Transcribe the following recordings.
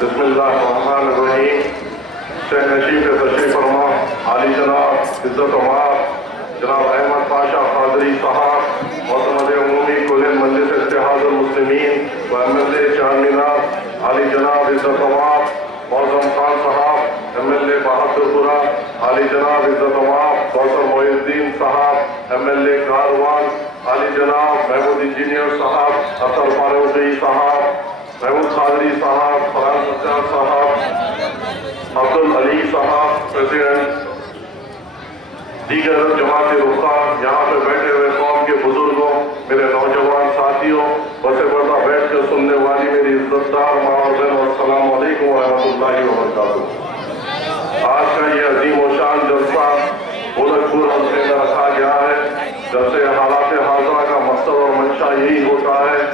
بسم اللہ الرحمن الرحیم۔ شیخ نشیب کے تشریف فرما عالی جناب عزت ومآب جناب احمد پاشا قادری صاحب، معتمد عمومی کل مجلس اتحاد المسلمین و MLA چار مینار، عالی جناب عزت ومآب معظم خان صاحب MLA بہادر پورہ، عالی جناب عزت ومآب کوثر محی الدین صاحب MLA کاروان، عالی جناب محمود انجینئر صاحب، اطہر فاروقی صاحب، محمود قادری صاحب، فرحان سجاد صاحب، عبدالعلی صاحب پریزیڈنٹ، دیگر جماعت رخصار، یہاں پہ بیٹھے ہوئے قوم کے بزرگوں، میرے نوجوان ساتھیوں، بسے پردہ بیٹھ کر سننے والی میری عزت دار ماں اور بہنوں، السلام علیکم ورحمۃ اللہ وبرکاتہ۔ آج کا یہ عظیم و شان جلسہ گولکھپور حلقے میں رکھا گیا ہے۔ جلسے حالات حاضرہ کا مقصد اور منشا یہی ہوتا ہے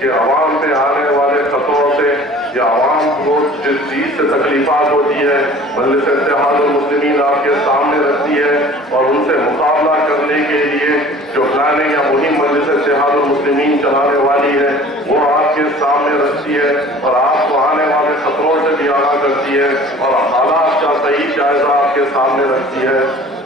کہ عوام پہ آنے والے خطروں سے یا عوام کو جس چیز سے تکلیفات ہوتی ہے مجلس اتحاد المسلمین آپ کے سامنے رکھتی ہے، اور ان سے مقابلہ کرنے کے لیے جو پلاننگ یا مہم مجلس اتحاد المسلمین چلانے والی ہے وہ آپ کے سامنے رکھتی ہے، اور آپ کو آنے والے خطروں سے بھی آگاہ کرتی ہے، اور حالات کا صحیح جائزہ آپ کے سامنے رکھتی ہے۔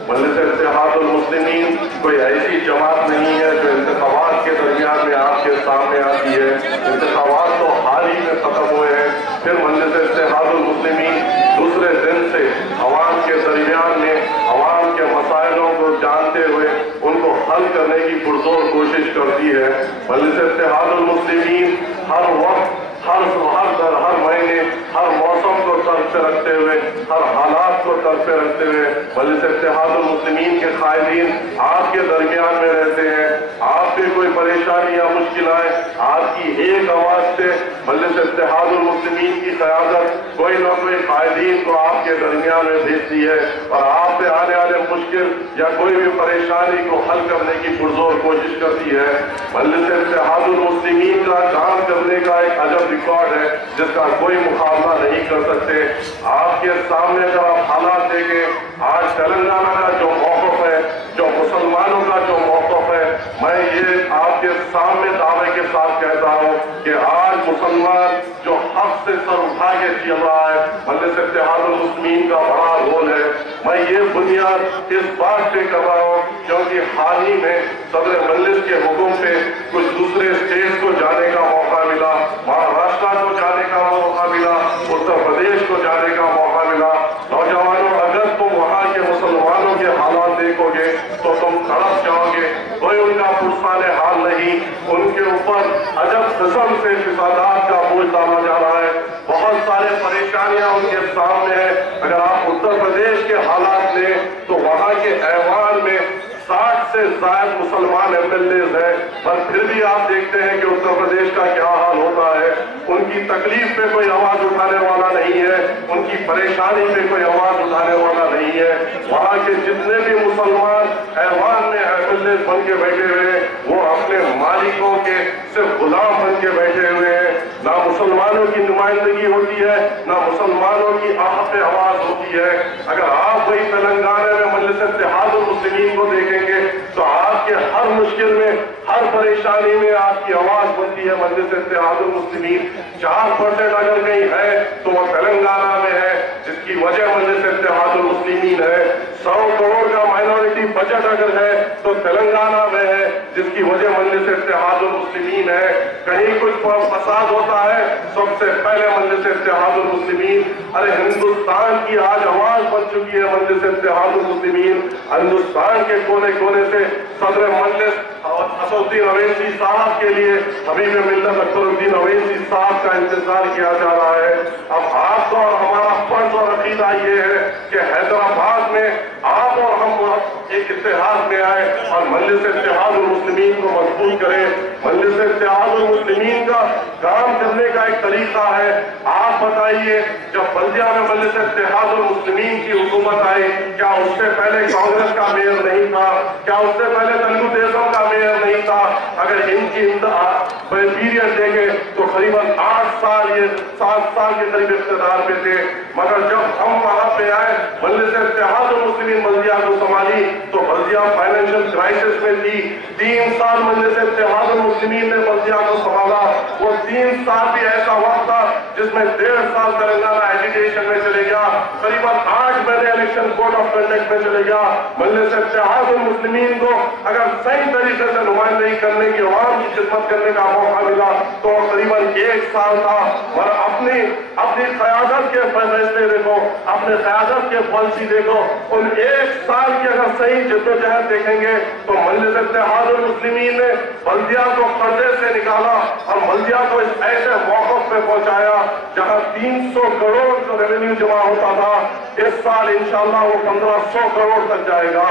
مجلس اتحاد المسلمین کوئی ایسی جماعت نہیں ہے جو انتخابات کے درمیان میں آپ کے سامنے آتی ہے۔ انتخابات تو حال ہی میں ختم ہوئے ہیں، پھر مجلس اتحاد المسلمین دوسرے دن سے عوام کے درمیان میں عوام کے مسائلوں کو جانتے ہوئے ان کو حل کرنے کی پرزور کوشش کرتی ہے۔ مجلس اتحاد المسلمین ہر وقت ہر مہینے ہر موسم کو طرف سے رکھتے ہوئے ہر حالات کو طرف سے رکھتے ہوئے مجلس اتحاد المسلمین کے قائدین آپ کے درمیان میں رہتے ہیں۔ آپ پہ کوئی پریشانی یا مشکل آئے، آپ کی ایک آواز سے مجلس اتحاد المسلمین کی قیادت کوئی نہ کوئی قائدین کو آپ کے درمیان میں بھیجتی ہے، اور آپ پہ آنے والے مشکل یا کوئی بھی پریشانی کو حل کرنے کی پرزور کوشش کرتی ہے۔ مجلس اتحاد المسلمین کا کام کرنے کا ایک عجب ریکارڈ ہے جس کا کوئی مقابلہ نہیں کر سکتے۔ آپ کے سامنے اگر آپ حالات دیکھیں، آج تلنگانہ کا جو موقف ہے، جو مسلمانوں کا جو موقف ہے، میں یہ آپ کے سامنے دعوے کے ساتھ کہتا ہوں کہ آج مسلمان جو حق سے سر اٹھا کے چل رہا ہے، مجلس اتحاد المسلمین کا بڑا رول ہے۔ میں یہ بنیاد اس بات پہ کر رہا ہوں کیونکہ حال ہی میں صدر مجلس کے حکم پہ کچھ دوسرے اسٹیٹس کو جانے کا موقع ملا، مہاراشٹر کو جانے کا موقع ملا، اتر پردیش کو جانے کا موقع ملا۔ نوجوانوں، اگر تم وہاں کے مسلمانوں کے حالات دیکھو گے تو تم تڑپ جاؤ گے۔ کوئی ان کا پرسان حال نہیں، ان کے اوپر عجب قسم سے فسادات کا بوجھ ڈالا جا رہا ہے، بہت سارے پریشانیاں ان کے سامنے ہیں۔ اگر آپ اتر پردیش کے حالات لیں تو وہاں کے ایوان میں 60 سے زائد مسلمان MLAs ہیں، پر پھر بھی آپ دیکھتے ہیں کہ اتر پردیش کا کیا حال ہوتا ہے۔ ان کی تکلیف پہ کوئی آواز اٹھانے والا نہیں ہے، ان کی پریشانی پہ کوئی آواز اٹھانے والا نہیں ہے۔ وہاں کے جتنے بھی مسلمان ایوان میں MLAs بن کے بیٹھے ہوئے ہیں وہ اپنے مالکوں کے صرف غلام بن کے بیٹھے ہوئے ہیں۔ نہ مسلمانوں کی نمائندگی ہوتی ہے، نہ مسلمانوں کی آہ پہ آواز ہوتی ہے۔ اگر آپ وہی تلنگانہ میں مجلس اتحاد المسلمین کو دیکھیں گے تو آپ کے ہر مشکل میں، ہر پریشانی میں آپ کی آواز بنتی ہے مجلس اتحاد المسلمین۔ 4% اگر کہیں ہے تو وہ تلنگانہ میں ہے، جس کی وجہ مجلس اتحاد المسلمین ہے۔ 100 کروڑ کا مائنورٹی بجٹ اگر ہے تو تلنگانہ میں ہے، جس کی وجہ مجلس اتحاد المسلمین ہے۔ کہیں کچھ فساد ہوتا ہے سب سے پہلے مجلس اتحاد المسلمین۔ ارے ہندوستان کی آج آواز بن چکی ہے مجلس اتحاد المسلمین۔ ہندوستان کے کونے کونے سے صدر مجلس اسدالدین اویسی صاحب کے لیے حبیب ملت اکبر الدین اویسی صاحب کا انتظار کیا جا رہا ہے۔ اب آپ کا اور ہمارا فرض اور عقیدہ یہ ہے کہ حیدرآباد میں آپ اور ہم ایک اتحاد میں آئے اور مجلس اتحاد المسلمین کو مضبوط کریں۔ مجلس اتحاد المسلمین کا کام کرنے کا ایک طریقہ ہے۔ آپ بتائیے، جب بلدیہ میں مجلس اتحاد المسلمین کی حکومت آئی، کیا اس سے پہلے کانگریس کا میئر نہیں تھا؟ کیا اس سے پہلے تلگو دیشم کا میئر نہیں تھا؟ اگر ان کی پیریڈ دیکھیں تو قریباً 8 سال، یہ 7 سال کے قریب اقتدار پہ تھے۔ مگر جب ہم وہاں پہ آئے، مجلس اتحاد المسلمین بلدیہ کو سنبھالی تو بلدیہ فائنینشل کرائسس میں تھی۔ 3 سال مجلس اتحاد المسلمین نے بلدیہ کو سنبھالا۔ وہ 3 سال بھی ایسا وقت تھا جس میں 1.5 سال تلنگانہ ایجوکیشن میں چلے گیا، قریباً 8 مہینے الیکشن کوڈ آف کنڈکٹ میں چلے گیا. مجلس اتحاد المسلمین کو اگر صحیح طریقے سے نمائندگی کرنے کی، عوام کی خدمت کرنے کا موقع ملا تو قریباً 1 سال تھا. اور اپنی قیادت کے فیصلے دیکھو، اپنے قیادت کے پالیسی دیکھو. ان 1 سال کی اگر صحیح جدوجہد دیکھیں گے تو مجلس اتحاد المسلمین نے بلدیہ کو قرضے سے نکالا اور بلدیہ کو اس ایسے موقف پہ پہنچایا جہاں 300 کروڑ کا ریونیو جمع ہوتا تھا، اس سال انشاءاللہ وہ 1500 کروڑ تک جائے گا.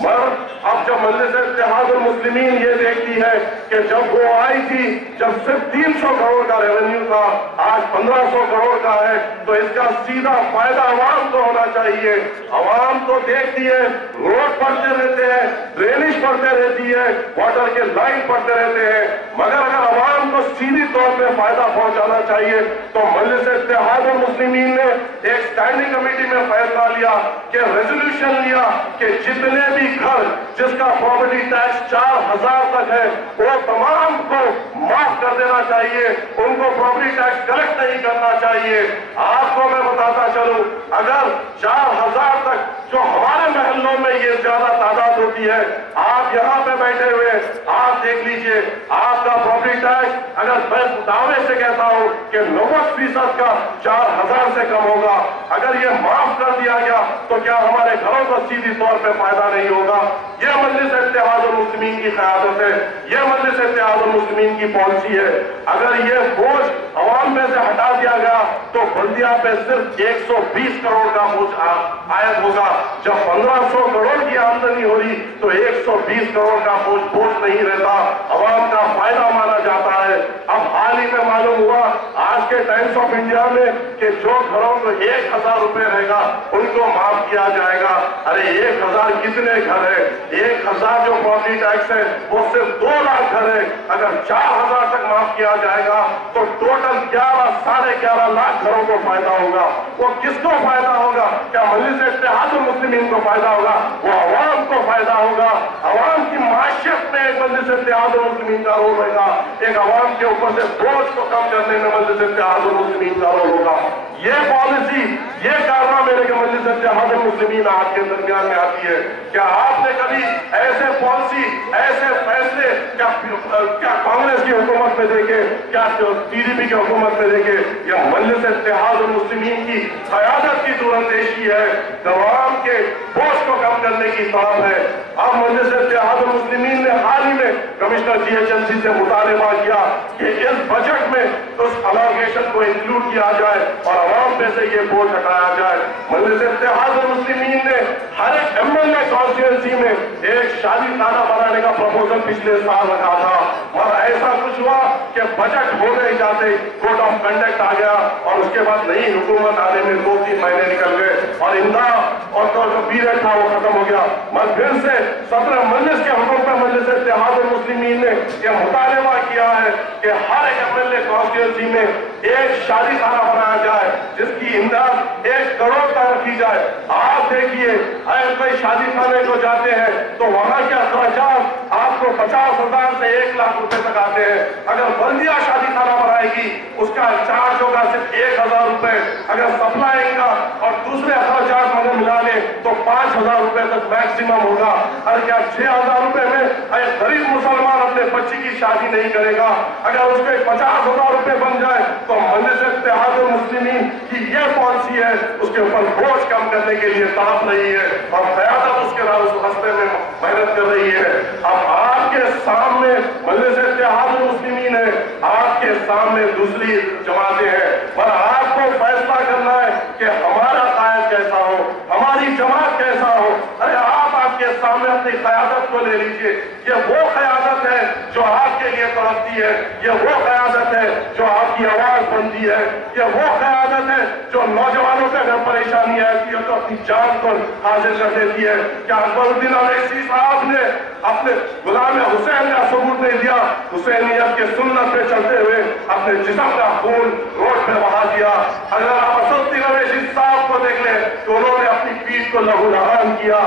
مگر اب جب مجلس اتحاد المسلمین یہ دیکھتی ہے کہ جب وہ آئی تھی جب صرف 300 کروڑ کا ریونیو تھا، آج 1500 کروڑ کا ہے، تو اس کا سیدھا فائدہ عوام کو ہونا چاہیے. عوام تو دیکھتی ہے، روڈ پڑتے رہتے ہیں، ڈرینیج پڑتے رہتی ہے، واٹر کے لائن پڑتے رہتے ہیں، مگر اگر عوام کو سیدھی طور پہ فائدہ پہنچانا چاہیے تو مجلس اتحاد المسلمین نے ایک اسٹینڈنگ کمیٹی میں فیصلہ لیا کہ ریزولوشن لیا کہ جتنے بھی گھر جس کا پراپرٹی ٹیکس 4000 تک ہے وہ تمام کو معاف کر دینا چاہیے، ان کو پراپرٹی ٹیکس کلیکٹ نہیں کرنا چاہیے. آپ کو میں بتاتا چلوں، اگر 4000 تک جو ہمارے محلوں میں یہ زیادہ تعداد ہوتی ہے، آپ یہاں پہ بیٹھے ہوئے آپ دیکھ لیجئے، آپ کا پراپرٹی ٹیکس اگر میں دعوے سے کہتا ہوں کہ 90% کا 4000 سے کم ہوگا. اگر یہ معاف کر دیا گیا تو کیا ہمارے گھروں کو سیدھی طور پہ فائدہ نہیں ہوگا؟ یہ مجلس اتحاد المسلمین کی قیادت ہے، یہ مجلس اتحاد المسلمین کی پالیسی ہے. اگر یہ بوجھ عوام میں سے ہٹا دیا گیا تو بلدیہ پہ صرف 120 کروڑ کا بوجھ عائد ہوگا. جب 1500 کروڑ کی آمدنی ہو رہی تو 120 کروڑ کا بوجھ نہیں رہتا، عوام کا فائدہ مانا جاتا ہے. اب حال ہی میں معلوم ہوا آج کے ٹائمز آف انڈیا میں کہ جو گھروں کو 1000 روپے رہے گا ان کو معاف کیا جائے گا. ارے 1000 کتنے گھر ہے؟ 1000 جو پراپرٹی ٹیکس ہے وہ صرف 2 لاکھ گھر ہے. اگر 4000 تک معاف کیا جائے گا تو ٹوٹل 11.5 لاکھ گھروں کو فائدہ ہوگا. وہ کس کو فائدہ ہوگا؟ کیا مجلس اتحاد المسلمین کو فائدہ ہوگا؟ وہ عوام کو فائدہ ہوگا. عوام کی معاشیت میں ایک مجلس اتحاد المسلمین کا رول رہے گا، ایک عوام کے اوپر سے بوجھ کو کم کرنے میں مجلس اتحاد المسلمین کا رول ہوگا. یہ پالیسی، یہ کارنامے لے کے مجلس اتحاد المسلمین آپ کے درمیان میں آتی ہے. کیا آپ نے کبھی ایسے پالیسی، ایسے فیصلے کیا کانگریس کی حکومت میں دیکھے، کیا ٹی ڈی پی کی حکومت میں دیکھے؟ یہ مجلس اتحاد المسلمین کی قیادت کی دورندیشی ہے، عوام کے بوجھ کو کم کرنے کی طرف ہے. اب مجلس اتحاد المسلمین نے حال ہی میں کمشنر GHMC سے مطالبہ کیا کہ اس بجٹ میں اس الوکیشن کو انکلوڈ کیا جائے اور عوام پہ سے یہ بوجھ ہٹایا جائے. مجلس اتحاد المسلمین نے ہر ایک MLA کانسٹیچوئنسی میں ایک شادی خانہ بنانے کا پروپوزل پچھلے سال رکھا تھا، اور ایسا کچھ ہوا کہ بجٹ ہو نہیں جاتے کوڈ آف کنڈکٹ آ گیا اور اس کے بعد نئی حکومت آنے میں 2-3 مہینے نکل گئے اور امداد اور جو پیریڈ تھا وہ ختم ہو گیا. مگر پھر سے 17 مجلس کے حکم پر مجلس اتحاد المسلمین نے یہ مطالبہ کیا ہے کہ ہر ایک MLA کانسٹیچوئنسی میں ایک شادی خانہ بنایا جائے جس کی امداد 1 کروڑ تک رکھی جائے. آپ دیکھیے اگر کوئی شادی خانے کو جاتے ہیں تو وہاں کے اخراجات آپ کو 50,000 سے 1 لاکھ روپے تک آتے ہیں. اگر بلدیہ شادی خانہ بنائے گی اس کا چارج ہوگا صرف 1000 روپے. اگر سپلائنگ کا اور دوسرے اخراجات مگر ملا لیں تو 5000 روپے تک میکسیمم ہوگا. اور کیا 6000 روپے میں ایک غریب مسلمان اپنے بچی کی شادی نہیں کرے گا؟ اگر اس پہ 50,000 روپے بن جائے تو مجلس اتحاد المسلمین کی یہ پالیسی ہے، اس کے اوپر بوجھ کم کرنے کے لیے تڑپ رہی ہے اور قیادت اس کے راستے میں محنت کر رہی ہے. اب آپ کے سامنے مجلس اتحاد المسلمین ہے، آپ کے سامنے دوسری جماعتیں ہیں، پر آپ کو فیصلہ کرنا ہے کہ ہمارا قائد کیسا ہو، ہماری جماعت کیسا ہو. ارے آپ کے سامنے اپنی قیادت کو لے لیجئے. یہ وہ قیادت ہے جو آپ کے لیے تڑپتی ہے، یہ وہ قیادت ہے جو آپ کی آواز بنتی ہے، یہ وہ قیادت ہے جو نوجوانوں کے اگر پریشانی آتی ہے تو اپنی جان کو حاضر کر دیتی ہے. کیا اکبر الدین اویسی صاحب نے اپنے غلام حسین کا ثبوت نہیں دیا؟ حسینیت کے سنت پہ چلتے ہوئے اپنے جسم کا خون روڈ پہ بہا دیا. اگر آپ اسدالدین اویسی صاحب کو دیکھ لیں تو انہوں نے اپنی پیٹھ کو لہو لہان کیا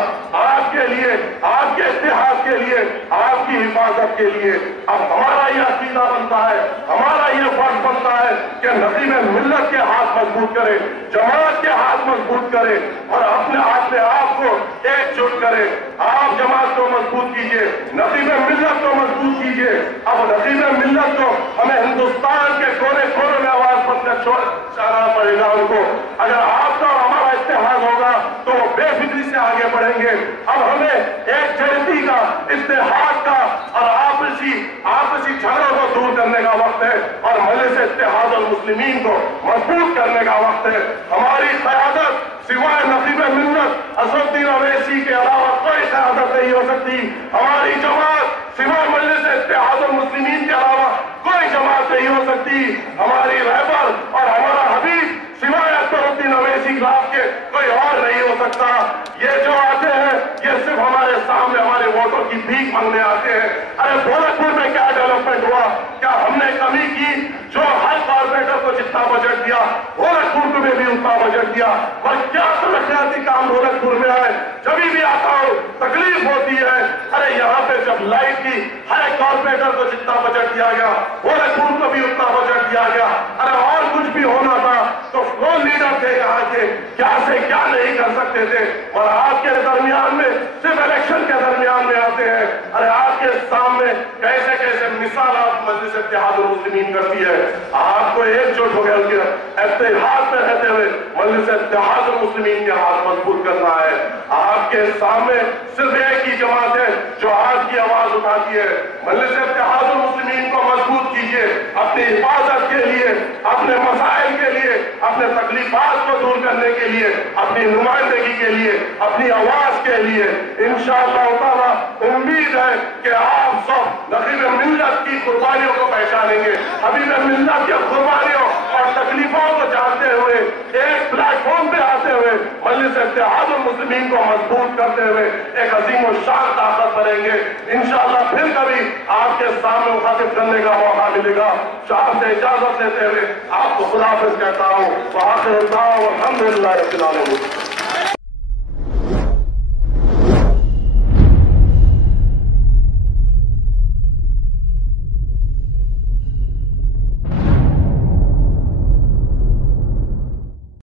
آپ کے لیے، آپ کے اتحاد کے لیے، آپ کی حفاظت کے لیے. اب ہمارا یہ عقیدہ بنتا ہے، ہمارا یہ فرض بنتا ہے کہ نقیب ملت کے ہاتھ مضبوط کرے، جماعت کے ہاتھ مضبوط کرے اور اپنے آپ کو ایک جٹ کرے۔ آپ جماعت کو مضبوط کیجئے، نقیب ملت کو مضبوط کیجئے۔ اب نقیب ملت کو ہمیں ہندوستان کے کونے کونے میں آواز بن کر چاہنا پڑے گا ان کو۔ اگر آپ کا اور ہمارا اتحاد ہوگا تو وہ بے فکری سے آگے بڑھیں گے۔ اب ہمیں ایک جہتی کا، اتحاد کا اور آپسی جھگڑوں کو دور کرنے کا وقت ہے اور مجلس اتحاد المسلمین کو مضبوط کرنے کا وقت ہے۔ ہماری قیادت سوائے نقیب ملت اسد الدین اویسی کے علاوہ کوئی قیادت نہیں ہو سکتی۔ ہماری جماعت سوائے مجلس اتحاد المسلمین کے علاوہ کوئی جماعت نہیں ہو سکتی۔ ہماری رہبر اور ہمارا حبیب سوائے اسد الدین اویسی کے کوئی اور نہیں ہو سکتا۔ یہ جو آتے ہیں یہ صرف ہمارے سامنے ہمارے ووٹوں کی بھیک مانگنے آتے ہیں۔ ارے گورکھپور میں کیا ڈیولپمنٹ ہوا؟ کیا ہم نے کمی کی؟ جو ہر کارپوریٹر کو جتنا بجٹ دیا گورکھپور میں بھی اتنا بجٹ دیا، اور کیا ترقیاتی کام گورکھپور میں آئے؟ جبھی بھی آتا ہو تکلیف ہوتی ہے۔ ارے یہاں پہ جب لائٹ کی ہر ایک کارپوریٹر کو جتنا بجٹ دیا گیا گورکھپور کو بھی اتنا بجٹ دیا گیا۔ ارے اور کچھ بھی ہونا تھا تو وہ لیڈر تھے یہاں کے کیا سے کیا نہیں کر سکتے تھے، اور آپ کے درمیان میں صرف الیکشن کے درمیان میں آتے ہیں۔ ارے آپ کے سامنے کیسے کیسے مثالات مجلس اتحاد المسلمین کرتی ہے۔ آپ کو ایک جٹ ہو گیا ان کے اتحاد میں رہتے ہوئے مجلس اتحاد المسلمین کے ہاتھ مضبوط کرنا ہے۔ آپ کے سامنے صرف ایک ہی جماعت ہے جو آپ کی آواز اٹھاتی ہے۔ مجلس اتحاد المسلمین کو مضبوط کیجیے، اپنی حفاظت کے لیے، اپنے مسائل کے لیے، اپنے تکلیفات کو دور کرنے کے لیے، اپنی نمائندگی کے لیے، اپنی آواز کے لیے۔ انشاءاللہ تعالیٰ امید ہے کہ آپ سب نقیب ملت کی قربانیوں کو پہچانیں گے، حبیب ملت کی قربانیوں اور تکلیفوں کو جانتے ہوئے ایک پلیٹ فارم پہ آتے ہوئے مجلس اتحاد المسلمین کو مضبوط کرتے ہوئے ایک عظیم و شان طاقت بنیں گے۔ انشاءاللہ پھر کبھی آپ کے سامنے مخاطب کرنے کا موقع ملے گا۔ آپ سے اجازت لیتے ہوئے آپ کو خدا حافظ کہتا ہوں۔ وآخر دعوانا الحمدللہ رب العالمین۔